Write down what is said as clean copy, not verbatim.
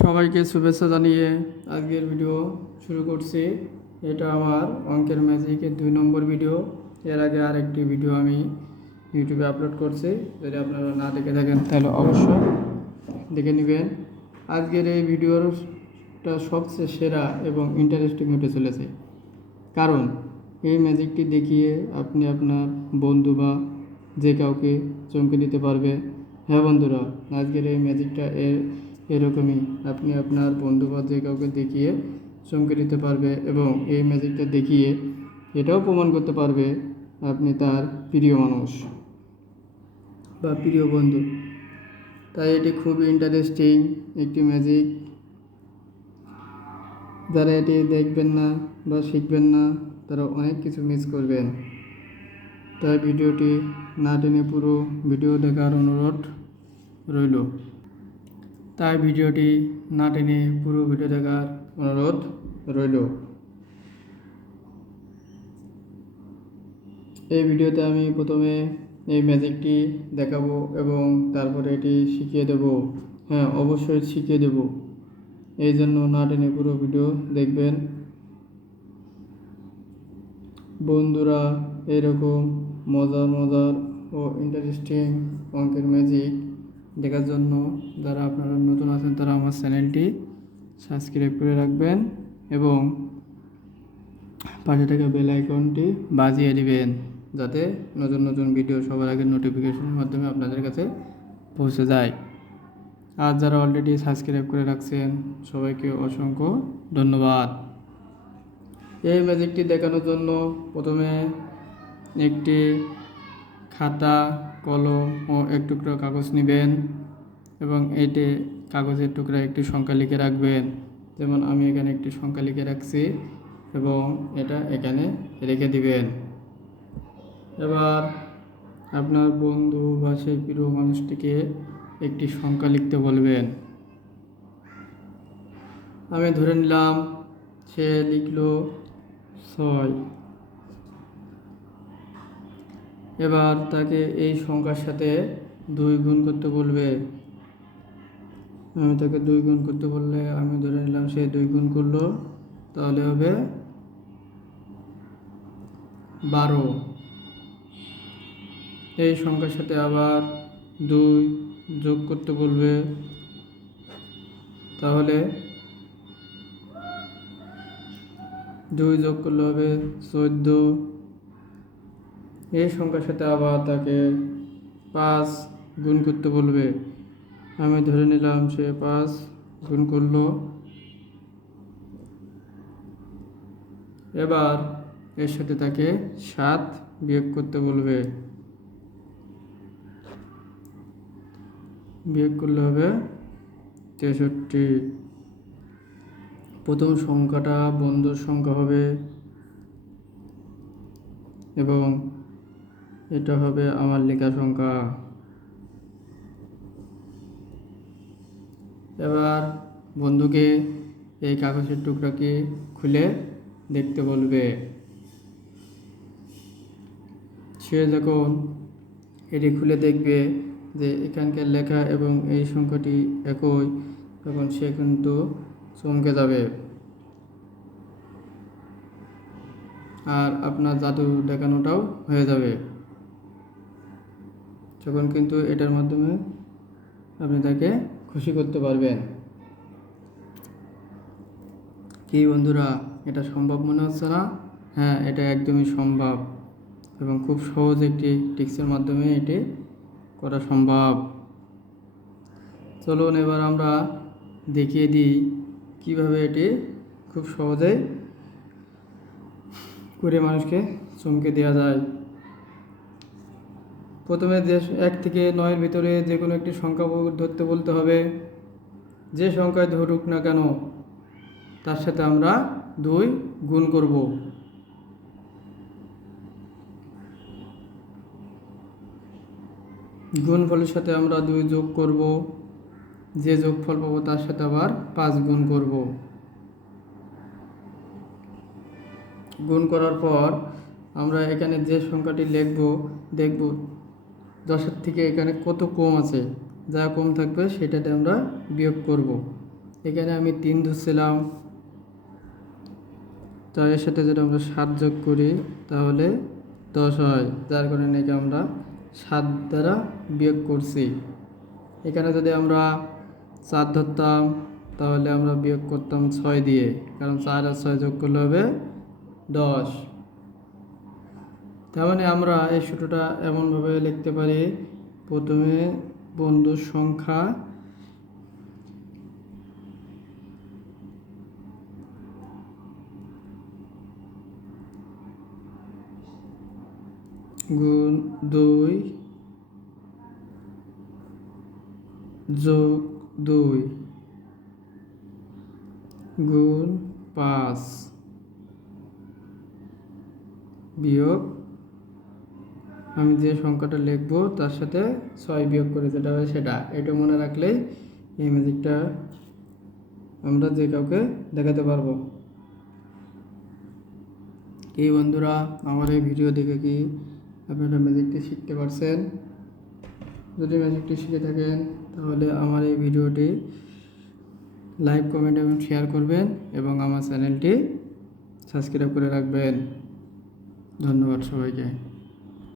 সবাইকে শুভেচ্ছা জানিয়ে আজকের ভিডিও শুরু করছি। এটা আমার অঙ্কের ম্যাজিকের 2 নম্বর ভিডিও। এর আগে আরেকটি ভিডিও আমি ইউটিউবে আপলোড করছি। যদি আপনারা না দেখে থাকেন তাহলে অবশ্যই দেখে নেবেন। আজকের এই ভিডিওটা সবচেয়ে সেরা এবং ইন্টারেস্টিং হতে চলেছে, কারণ এই ম্যাজিকটি দেখিয়ে আপনি আপনার বন্ধু বা যে কাউকে চমকে দিতে পারবে। হ্যাঁ বন্ধুরা, আজকের এই ম্যাজিকটা এরকমই। আপনি আপনার বন্ধু বা যে কাউকে দেখিয়ে চমকে দিতে পারবে এবং এই ম্যাজিকটা দেখিয়ে এটাও প্রমাণ করতে পারবে আপনি তার প্রিয় মানুষ বা প্রিয় বন্ধু। তাই এটি খুব ইন্টারেস্টিং একটি ম্যাজিক। যারা এটি দেখবেন না বা শিখবেন না তারা অনেক কিছু মিস করবেন। তাই ভিডিওটি না টেনে পুরো ভিডিও দেখার অনুরোধ রইল। এই ভিডিওতে আমি প্রথমে এই ম্যাজিকটি দেখাবো এবং তারপরে এটি শিখিয়ে দেব। হ্যাঁ, অবশ্যই শিখিয়ে দেব। এই জন্য না টেনে পুরো ভিডিও দেখবেন। বন্ধুরা, এরকম মজার ও ইন্টারেস্টিং অঙ্কের ম্যাজিক দেখার জন্য যারা আপনারা নতুন আছেন তারা আমার চ্যানেলটি সাবস্ক্রাইব করে রাখবেন এবং পাশে থাকা বেল আইকনটি বাজিয়ে দিবেন, যাতে নতুন ভিডিও সবার আগে নোটিফিকেশনের মাধ্যমে আপনাদের কাছে পৌঁছে যায়। আর যারা অলরেডি সাবস্ক্রাইব করে রাখছেন সবাইকে অসংখ্য ধন্যবাদ। এই ম্যাজিকটি দেখানোর জন্য প্রথমে একটি খাতা, কলম ও এক টুকরো কাগজ নেবেন এবং এটি কাগজের টুকরায় একটি সংখ্যা লিখে রাখবেন। যেমন আমি এখানে একটি সংখ্যা লিখে রাখছি এবং এটা এখানে রেখে দিবেন। এবার আপনার বন্ধু বা সেই প্রিয় মানুষটিকে একটি সংখ্যা লিখতে বলবেন। আমি ধরে নিলাম সে লিখলো 6। এবার তাকে এই সংখ্যার সাথে 2 গুণ করতে বলবে। আমি তাকে 2 গুণ করতে বললে আমি ধরে নিলাম সে 2 গুণ করলো, তাহলে হবে 12। এই সংখ্যার সাথে আবার 2 যোগ করতে বলবে, তাহলে 2 যোগ করলে হবে 14। এই সংখ্যার সাথে আবার তাকে 5 গুণ করতে বলবে। আমি ধরে নিলাম সে 5 গুণ করলো। এবার এর সাথে তাকে 7 বিয়োগ করতে বলবে। বিয়োগ করলে হবে 63। প্রথম সংখ্যাটা বন্ধুর সংখ্যা হবে এবং এটা হবে আমার লেখা সংখ্যা। এবার বন্ধুকে এই কাগজের টুকরাকে খুলে দেখতে বলবে। সে যখন এটি খুলে দেখবে যে এখানকার লেখা এবং এই সংখ্যাটি একই, তখন সে কিন্তু চমকে যাবে আর আপনার জাদু দেখানোটাও হয়ে যাবে। তখন কিন্তু এটার মাধ্যমে আপনি তাকে খুশি করতে পারবেন। কি বন্ধুরা, এটা সম্ভব মনে হচ্ছে না? হ্যাঁ, এটা একদমই সম্ভব এবং খুব সহজ একটি টিক্সের মাধ্যমে এটি করা সম্ভব। চলুন এবার আমরা দেখিয়ে দিই কিভাবে এটি খুব সহজেই করে মানুষকে চমকে দেওয়া যায়। প্রথমে 1 থেকে 9-এর ভিতরে যে কোনো একটি সংখ্যা ধরতে বলতে হবে। যে সংখ্যায় ধরুক না কেন তার সাথে আমরা 2 গুণ করব। গুণফলের সাথে আমরা 2 যোগ করব। যে যোগফল পাবো তার সাথে আবার 5 গুণ করব। গুণ করার পর আমরা এখানে যে সংখ্যাটি দেখব 10-এর থেকে এখানে কত কম আছে। যা কম থাকবে সেটাতে আমরা বিয়োগ করব। এখানে আমি 3 ধরছিলাম, তো এর সাথে যদি আমরা 7 যোগ করি তাহলে 10 হয়, যার কারণে একে আমরা 7 দ্বারা বিয়োগ করছি। এখানে যদি আমরা 4 ধরতাম তাহলে আমরা বিয়োগ করতাম 6 দিয়ে, কারণ 4 আর 6 যোগ করলে হবে 10। তার মানে আমরা এই সূত্রটা এমনভাবে লিখতে পারি, প্রথমে বন্ধুর সংখ্যা গুণ 2 যোগ 2 গুণ 5 বিয়োগ আমি যে সংখ্যাটা লিখবো তার সাথে 6 বিয়োগ করে যেটা হয় সেটা। এটা মনে রাখলেই এই ম্যাজিকটা আমরা যে কাউকে দেখাতে পারবো। কি বন্ধুরা, আমার এই ভিডিও দেখে কি আপনারা ম্যাজিকটি শিখতে পারছেন? যদি ম্যাজিকটি শিখে থাকেন তাহলে আমার এই ভিডিওটি লাইক, কমেন্ট এবং শেয়ার করবেন এবং আমার চ্যানেলটি সাবস্ক্রাইব করে রাখবেন। ধন্যবাদ সবাইকে।